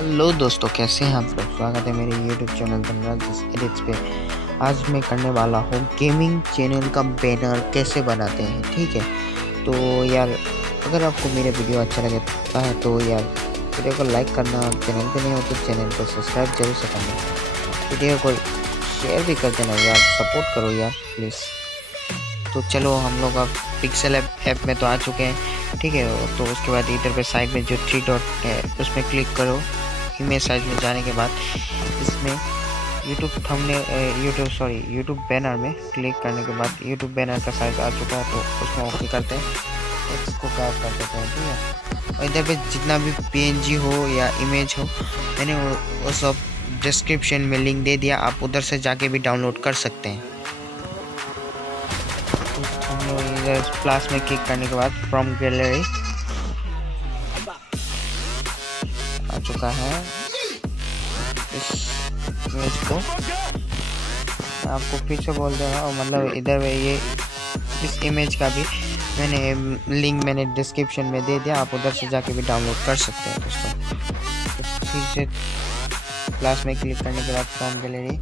Hello दोस्तों, कैसे हैं आप लोग। स्वागत है मेरे YouTube चैनल धनराज दस एडिट्स पे। आज मैं करने वाला हूँ गेमिंग चैनल का बैनर कैसे बनाते हैं। ठीक है, तो यार अगर आपको मेरा वीडियो अच्छा लगता है तो यार वीडियो को लाइक करना, चैनल पे नहीं हो तो चैनल को सब्सक्राइब जरूर से करना, वीडियो को शेयर भी कर देना यार, सपोर्ट करो यार प्लीज़। तो चलो हम लोग अब पिक्सेल ऐप में तो आ चुके हैं। ठीक है, तो उसके बाद इधर पे साइड में जो 3 डॉट है उसमें क्लिक करो। इमेज साइज में जाने के बाद इसमें यूट्यूब बैनर में क्लिक करने के बाद यूट्यूब बैनर का साइज आ चुका है, तो उसमें ओके करते हैं, इसको गायब कर देते हैं। ठीक है, और इधर पे जितना भी PNG हो या इमेज हो मैंने वो सब डिस्क्रिप्शन में लिंक दे दिया, आप उधर से जाके भी डाउनलोड कर सकते हैं। हम लोग इधर प्लस में क्लिक करने के बाद फ्रॉम गैलरी आ चुका है। इस इमेज को आपको फिर से बोल देना, और मतलब इधर में ये इस इमेज का भी मैंने डिस्क्रिप्शन में दे दिया, आप उधर से जाके भी डाउनलोड कर सकते हैं दोस्तों। तो फिर से प्लस में क्लिक करने के बाद फ्रॉम गैलरी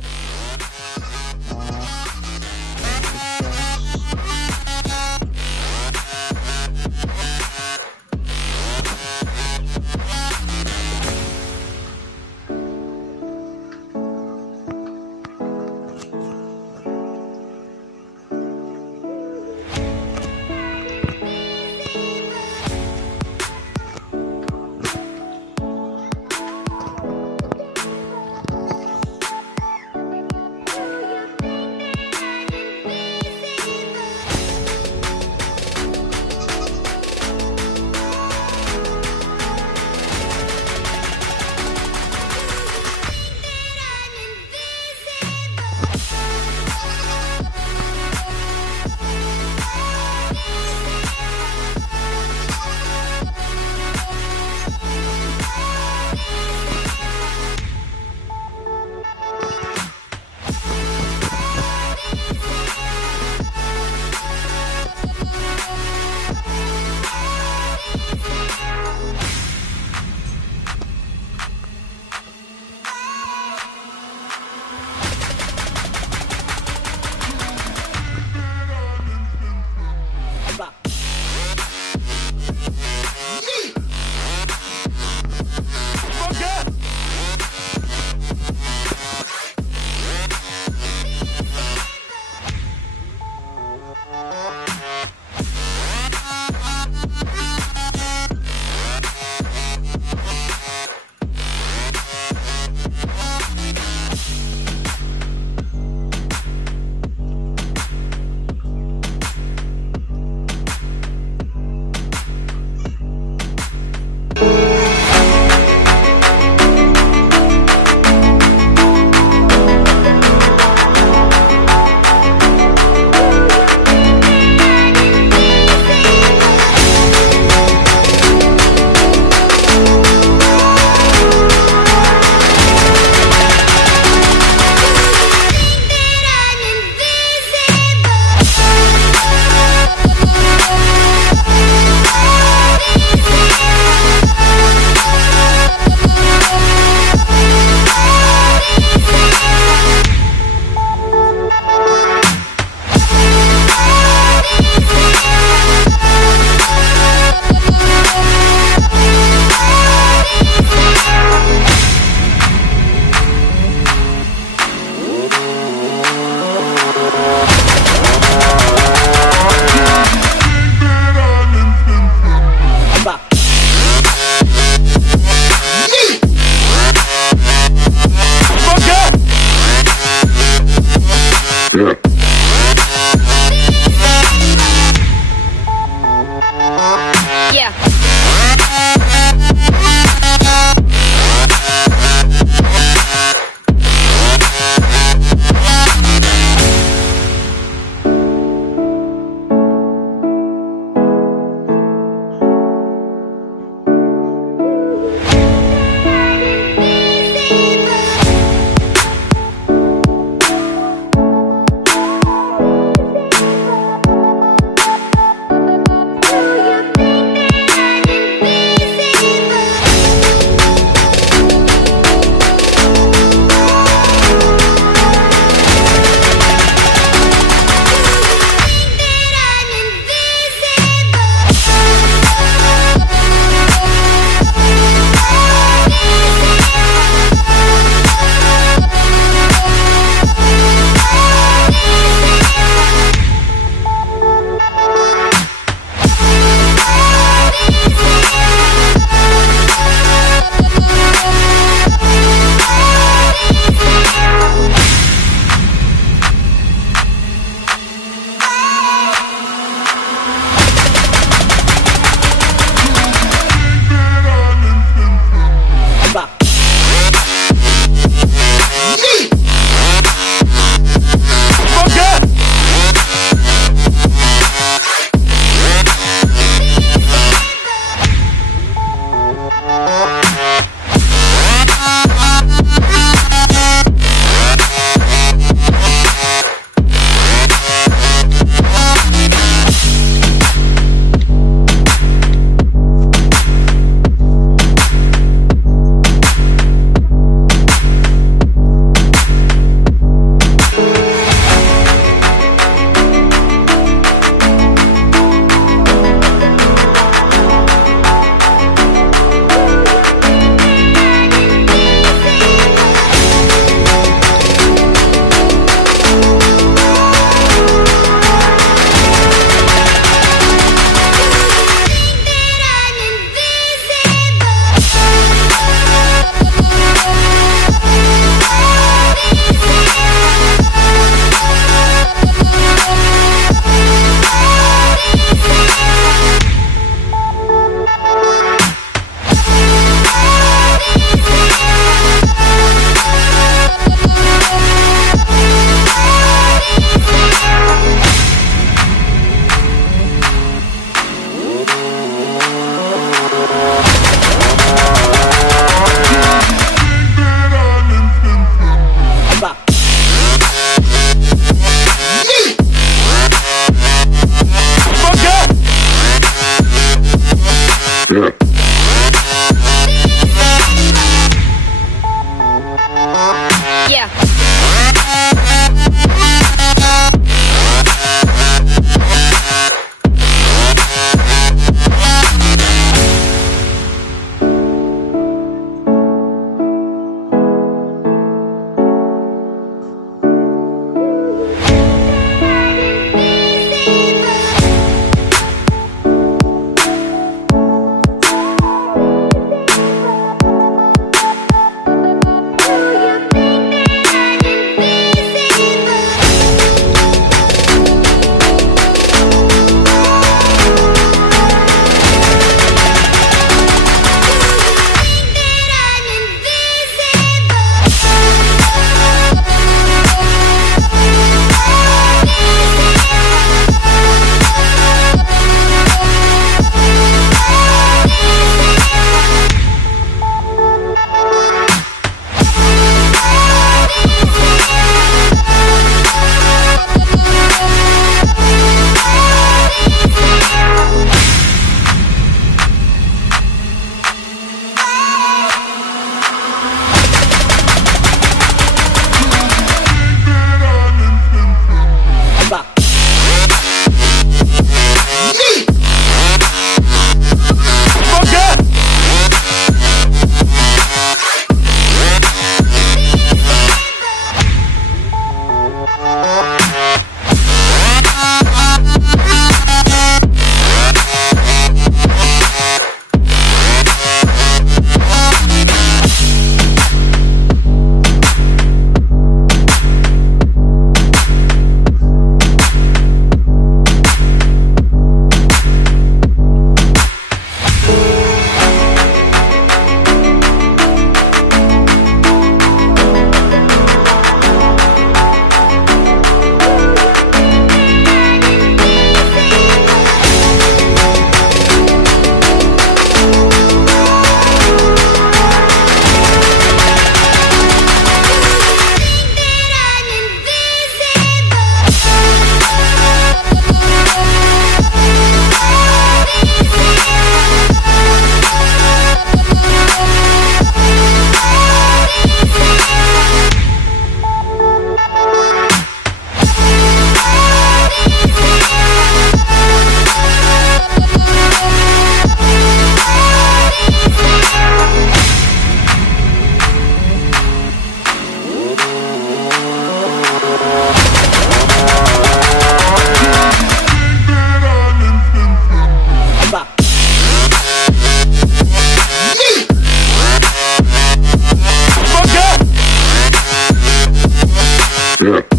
Yeah.